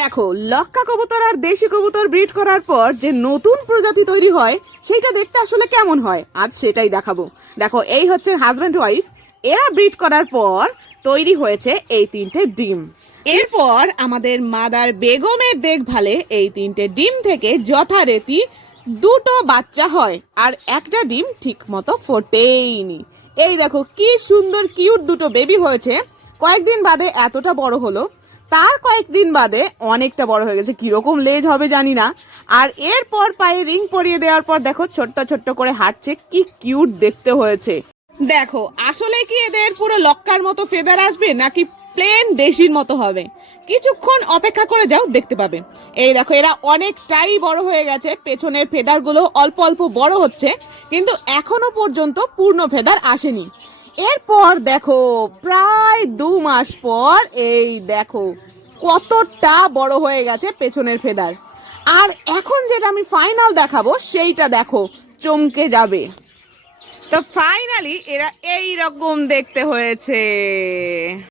দেখো, লক্কা কবুতর আর দেশি কবুতর ব্রিড করার পর যে নতুন প্রজাতি তৈরি হয় সেইটা দেখতে আসলে কেমন হয় আজ সেটাই দেখাবো। দেখো, এই হচ্ছে হাজব্যান্ড ওয়াইফ। এরা ব্রিড করার পর তৈরি হয়েছে এই তিনটে ডিম। এরপর আমাদের মাদার বেগমের দেখভালে এই তিনটে ডিম থেকে যথারীতি দুটো বাচ্চা হয়, আর একটা ডিম ঠিক মতো ফোটেইনি। এই দেখো কি সুন্দর কিউট দুটো বেবি হয়েছে। কয়েকদিন বাদে এতটা বড় হলো, তার কয়েকদিন বাদে অনেকটা বড় হয়ে গেছে। কিরকম লেজ হবে জানি না। আর এরপর পায়ে রিং পরিয়ে দেওয়ার পর দেখো ছোট্ট ছোট্ট করে হাঁটছে, কি কিউট দেখতে হয়েছে। দেখো, আসলে কি এদের পুরো লক্কার মতো ফেদার আসবে নাকি প্লেন দেশির মতো হবে? কিছুক্ষণ অপেক্ষা করে যাও, দেখতে পাবে। এই দেখো, এরা অনেকটাই বড় হয়ে গেছে। পেছনের ফেদার গুলো অল্প অল্প বড় হচ্ছে, কিন্তু এখনো পর্যন্ত পূর্ণ ফেদার আসেনি। এরপর দেখো, প্রায় 2 মাস পর এই দেখো কতটা বড় হয়ে গেছে পেছনের ফেদার। আর এখন যেটা আমি ফাইনাল দেখাবো সেইটা দেখো, চমকে যাবে। তো ফাইনালি এরা এই রকম দেখতে হয়েছে।